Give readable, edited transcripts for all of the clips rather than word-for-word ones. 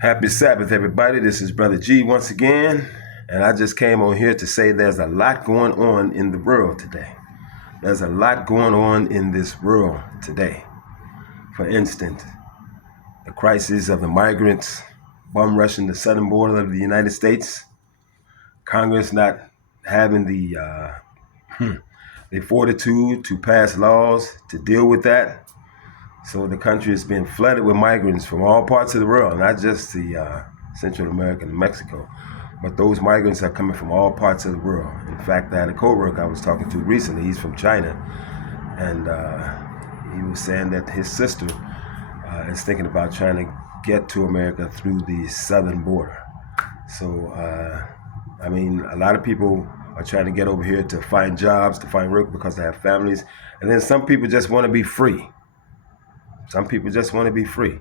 Happy Sabbath, everybody. This is Brother G once again, and I just came on here to say there's a lot going on in the world today. There's a lot going on in this world today. For instance, the crisis of the migrants bum rushing the southern border of the United States, Congress not having the fortitude to pass laws to deal with that. So the country has been flooded with migrants from all parts of the world, not just the Central America and Mexico, but those migrants are coming from all parts of the world. In fact, I had a coworker I was talking to recently. He's from China, and he was saying that his sister is thinking about trying to get to America through the southern border. So, a lot of people are trying to get over here to find jobs, to find work because they have families, and then some people just want to be free. Some people just want to be free.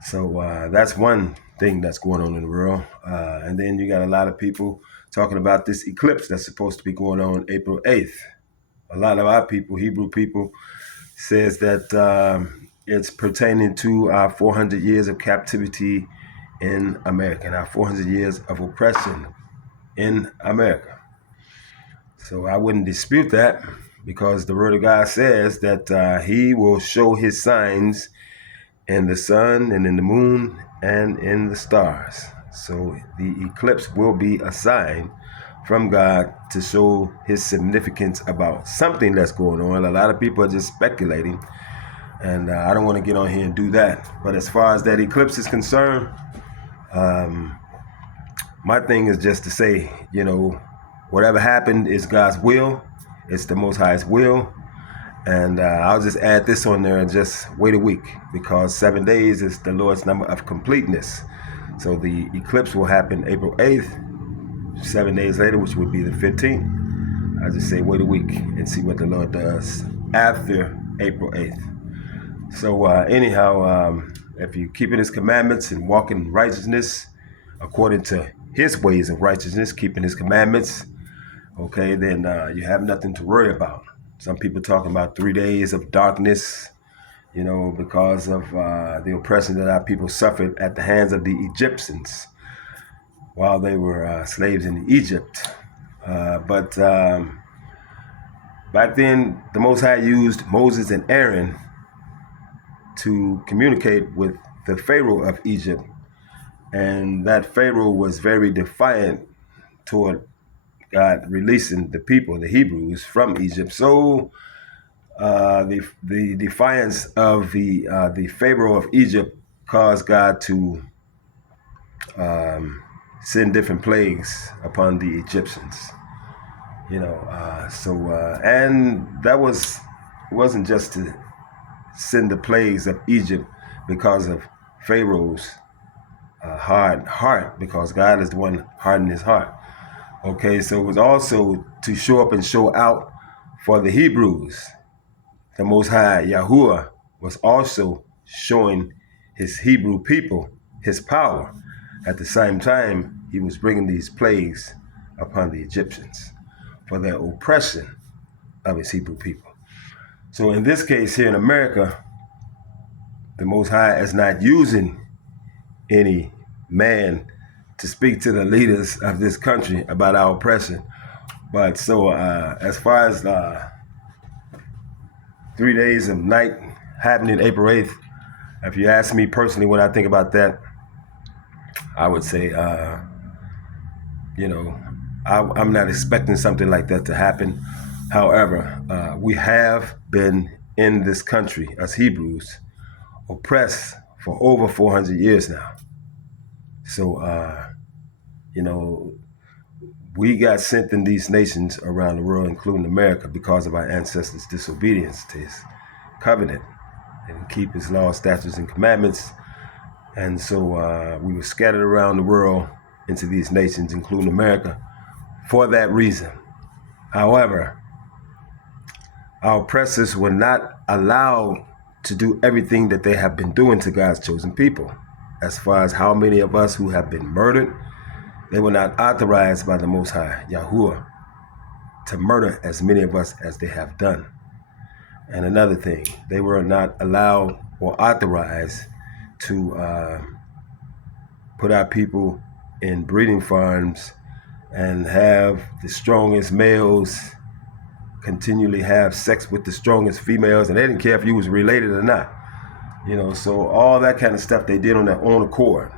So that's one thing that's going on in the world. And then you got a lot of people talking about this eclipse that's supposed to be going on April 8th. A lot of our people, Hebrew people, says that it's pertaining to our 400 years of captivity in America and our 400 years of oppression in America. So I wouldn't dispute that because the word of God says that he will show his signs in the sun and in the moon and in the stars. So the eclipse will be a sign from God to show his significance about something that's going on. A lot of people are just speculating, and I don't want to get on here and do that. But as far as that eclipse is concerned, my thing is just to say, whatever happened is God's will. It's the Most High's will. And I'll just add this on there and just wait a week because 7 days is the Lord's number of completeness. So the eclipse will happen April 8th, 7 days later, which would be the 15th. I just say wait a week and see what the Lord does after April 8th. So anyhow, if you're keeping his commandments and walking in righteousness according to his ways of righteousness, keeping his commandments, okay, then you have nothing to worry about. Some people talking about 3 days of darkness, because of the oppression that our people suffered at the hands of the Egyptians while they were slaves in Egypt. But back then, the Most High used Moses and Aaron to communicate with the Pharaoh of Egypt. And that Pharaoh was very defiant toward God releasing the people, the Hebrews, from Egypt. So the defiance of the Pharaoh of Egypt caused God to send different plagues upon the Egyptians. And that wasn't just to send the plagues of Egypt because of Pharaoh's hard heart, because God is the one hardening his heart. Okay, so it was also to show up and show out for the Hebrews. The Most High, Yahuwah, was also showing his Hebrew people his power. At the same time, he was bringing these plagues upon the Egyptians for their oppression of his Hebrew people. So in this case here in America, the Most High is not using any man to speak to the leaders of this country about our oppression. But so as far as 3 days of night happening April 8th, if you ask me personally what I think about that, I would say, I'm not expecting something like that to happen. However, we have been in this country as Hebrews oppressed for over 400 years now. So, we got sent in these nations around the world, including America, because of our ancestors' disobedience to his covenant and keep his laws, statutes, and commandments. And so we were scattered around the world into these nations, including America, for that reason. However, our oppressors were not allowed to do everything that they have been doing to God's chosen people. As far as how many of us who have been murdered, they were not authorized by the Most High, Yahuwah, to murder as many of us as they have done. And another thing, they were not allowed or authorized to put our people in breeding farms and have the strongest males continually have sex with the strongest females, and they didn't care if you was related or not. So all that kind of stuff they did on their own accord.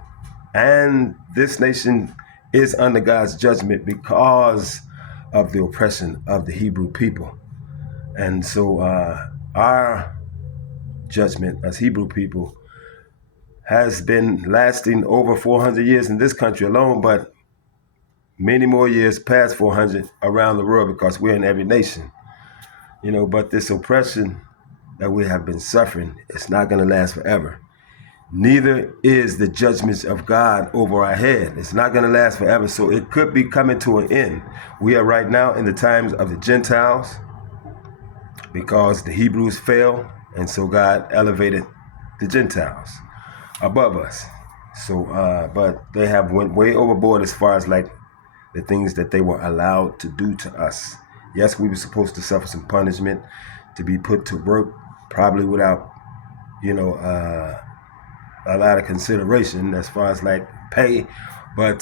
And this nation is under God's judgment because of the oppression of the Hebrew people. And so our judgment as Hebrew people has been lasting over 400 years in this country alone, but many more years past 400 around the world, because we're in every nation. But this oppression that we have been suffering, it's not going to last forever. Neither is the judgments of God over our head. It's not going to last forever, so it could be coming to an end. We are right now in the times of the Gentiles because the Hebrews fell, and so God elevated the Gentiles above us. So, but they have went way overboard as far as like the things that they were allowed to do to us. Yes, we were supposed to suffer some punishment, to be put to work, probably without, a lot of consideration as far as like pay, but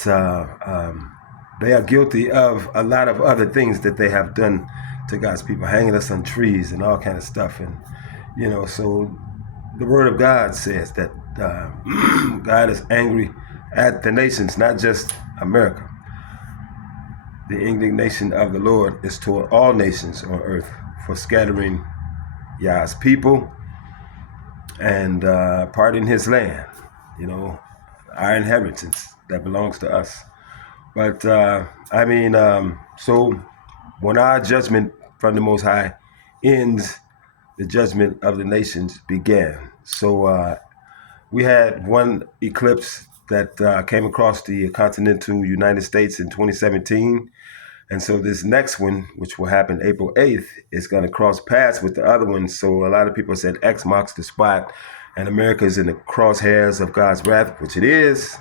they are guilty of a lot of other things that they have done to God's people, hanging us on trees and all kind of stuff. And so the Word of God says that God is angry at the nations, not just America. The indignation of the Lord is toward all nations on earth for scattering Yah's people and parting his land, our inheritance that belongs to us. But so when our judgment from the Most High ends, the judgment of the nations began. So we had one eclipse that came across the continental United States in 2017. And so this next one, which will happen April 8th, is going to cross paths with the other one. So a lot of people said X marks the spot and America is in the crosshairs of God's wrath, which it is.